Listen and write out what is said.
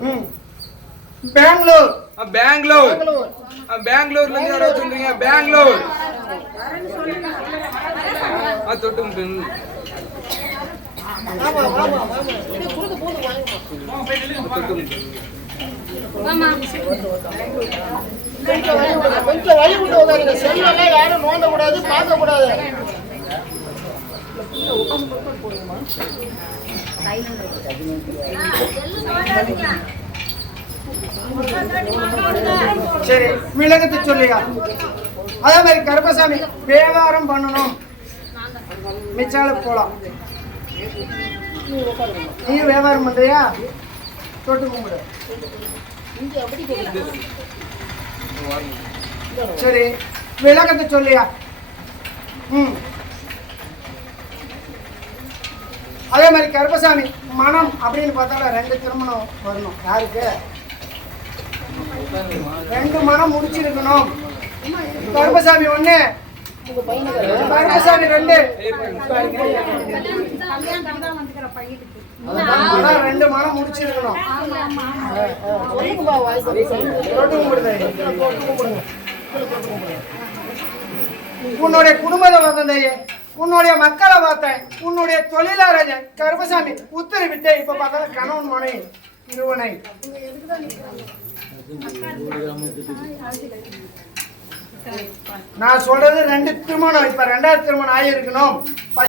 ம் பெங்களூர். ஆ, பெங்களூர். பெங்களூர்ல இருந்து யாரோ சொல்றீங்க? பெங்களூர். ஆ தொட்டு. கொஞ்சம் வழி விட்டு உட்காருங்க செல்லெல்லாம் யாரும் நோண்ட கூடாது பார்க்க கூடாது சரி விளக்கத்தை சொல்லியா? அதே மாதிரி கருப்பசாமி வியாபாரம் பண்ணணும். மிச்சால போலாம். நீ வியாபாரம் பண்றியா? தொட்டு கும்பிடு. சரி விளக்கத்தை சொல்லியா? ம். அதே மாதிரி கருப்பசாமி மனம் அப்படின்னு பார்த்தாலும் ரெண்டு திருமணம் வரணும். யாருக்கு? ரெண்டு மனம் முடிச்சிருக்கணும். கருப்பசாமி ஒண்ணு கருப்பசாமி ரெண்டு. ரெண்டு மனம் முடிச்சிருக்கணும். உன்னுடைய குடும்பத்தை பார்த்தேன் உன்னுடைய மக்களை பார்த்தேன். உன்னுடைய தொழிலாளர் கருப்பசாமி. உத்தரவிட்டு இப்ப பார்த்தா கணவன் மனை இருவனை நான் சொல்றது ரெண்டு திருமணம். இப்ப ரெண்டாவது திருமணம் ஆகியிருக்கணும்.